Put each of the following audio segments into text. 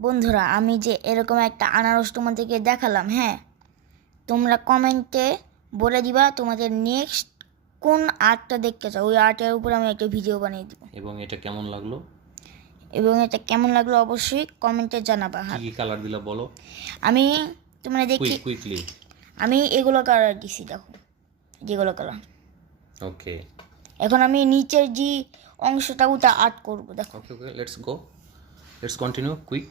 বন্ধুরা আমি যে এরকম একটা আনারস তোমাদেরকে দেখালাম হ্যাঁ? তোমরা কমেন্টে বলে দিবা তোমাদের নেক্সট কোন আর্টটা দেখতে চাও। ওই আর্টের উপর আমি একটা ভিডিও বানিয়ে দিব। এবং এটা কেমন লাগল? এবং এটা কেমন লাগল অবশ্যই কমেন্টে জানাবা হ্যাঁ? কি কালার দিলা বলো? আমি তোমরা দেখি কুইকলি আমি এগুলো কালার দিছি দেখো। যেগুলো কালার। ওকে এখন আমি নিচের যে অংশটা ওটা আর্ট করব দেখো। Okay okay let's go let's continue quick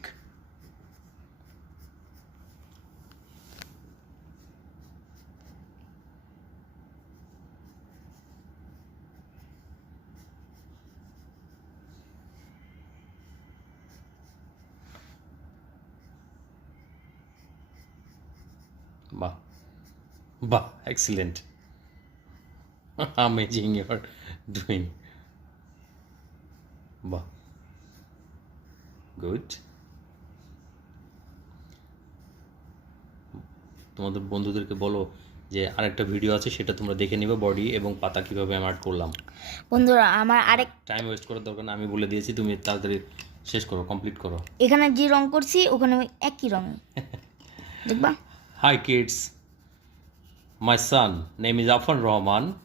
বাহ বাহ এক্সিলেন্ট amazing you're doing. বাহ গুড তোমাদের বন্ধুদেরকে বলো যে আরেকটা ভিডিও আছে সেটা তোমরা দেখে নিবে বডি এবং পাতা কীভাবে আমি আর্ট করলাম। বন্ধুরা আমার আরেক টাইম ওয়েস্ট করার দরকার না আমি বলে দিয়েছি তুমি তাড়াতাড়ি শেষ করো কমপ্লিট করো। এখানে যে রং করছি ওখানে একই রং। দেখবা? Hi kids, my son name is Afan Rahman.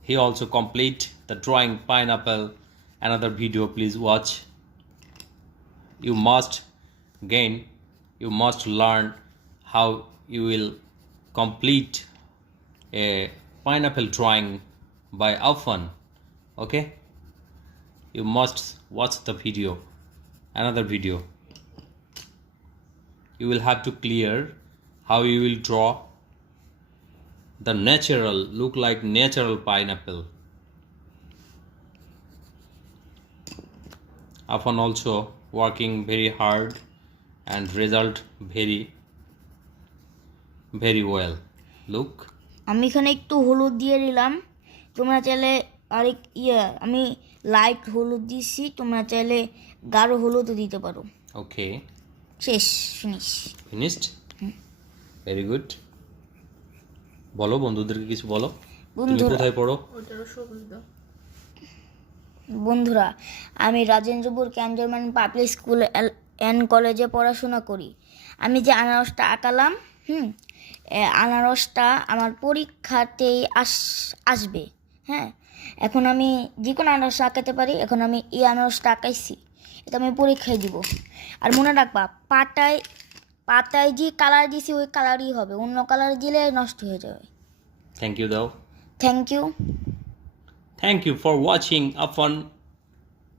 He also complete the drawing pineapple. Another video please watch. You must gain, you must learn how you will complete a pineapple drawing by Afan. Okay? You must watch the video, another video you will have to clear how you will draw the natural look like natural pineapple often also working very hard and result very very well look আমি এখানে একটু হলুদ দিয়ে দিলাম তোমরা চাইলে আরেক ইয়ে আমি লাইট হলুদ দিচ্ছি তোমরা চাইলে গাঢ় হলুদও দিতে পারো okay শেষ ফিনিশ finished very good. বলো বন্ধুদেরকে কিছু বলো। তুমি কোথায় পড়ো? বন্ধুরা আমি Rajendrapur cantonment public school and কলেজে পড়াশোনা করি। আমি যে আনারসটা আঁকালাম হুম আনারসটা আমার পরীক্ষাতেই আস আসবে হ্যাঁ। এখন আমি যে কোনো আনারস আঁকাতে পারি এখন আমি এই আনারসটা আঁকাইছি। এটা আমি পরীক্ষায় দিব। আর মনে রাখবা পাতায় পাতায় যে কালার দিছি ওই কালারই হবে। অন্য কালার দিলে নষ্ট হয়ে যাবে। থ্যাংক ইউ দাও। Thank you thank you for watching আপন